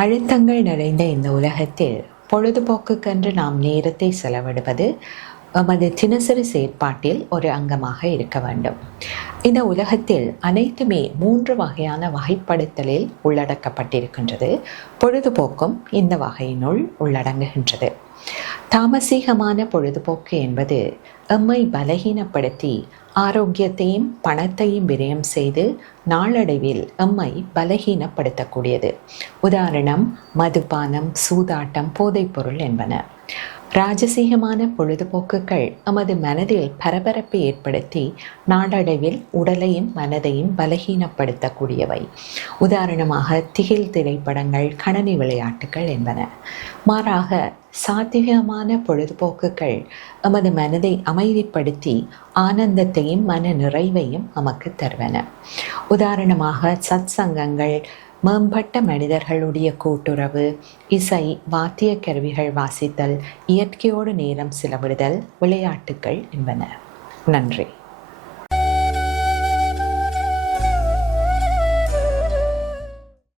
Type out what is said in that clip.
அழுத்தங்கள் நிறைந்த இந்த உலகத்தில் பொழுதுபோக்குக்கென்று நாம் நேரத்தை செலவிடுவது நமது தினசரி செயற்பாட்டில் ஒரு அங்கமாக இருக்க வேண்டும். இந்த உலகத்தில் அனைத்துமே 3 வகையான வகைப்படுத்தலில் உள்ளடக்கப்பட்டிருக்கின்றது. பொழுதுபோக்கும் இந்த வகையினுள் உள்ளடங்குகின்றது. தாமசீகமான பொழுதுபோக்கு என்பது எம்மை பலகீனப்படுத்தி ஆரோக்கியத்தையும் பணத்தையும் விரயம் செய்து நாளடைவில் எம்மை பலகீனப்படுத்தக்கூடியது. உதாரணம் மதுபானம், சூதாட்டம், போதைப்பொருள் என்பன. ராஜசீகமான பொழுதுபோக்குகள் எமது மனதில் பரபரப்பை ஏற்படுத்தி நாளடைவில் உடலையும் மனதையும் பலகீனப்படுத்தக்கூடியவை. உதாரணமாக திகில் திரைப்படங்கள், கணனி விளையாட்டுகள் என்பன. மாறாக சாத்திகமான பொழுதுபோக்குகள் எமது மனதை அமைதிப்படுத்தி ஆனந்தத்தையும் மன நிறைவையும் நமக்கு தருவன. உதாரணமாக சத்சங்கங்கள், மேம்பட்ட மனிதர்களுடைய கூட்டுறவு, இசை, வாத்திய கருவிகள் வாசித்தல், இயற்கையோடு நேரம் செலவிடுதல், விளையாட்டுகள் என்பன. நன்றி.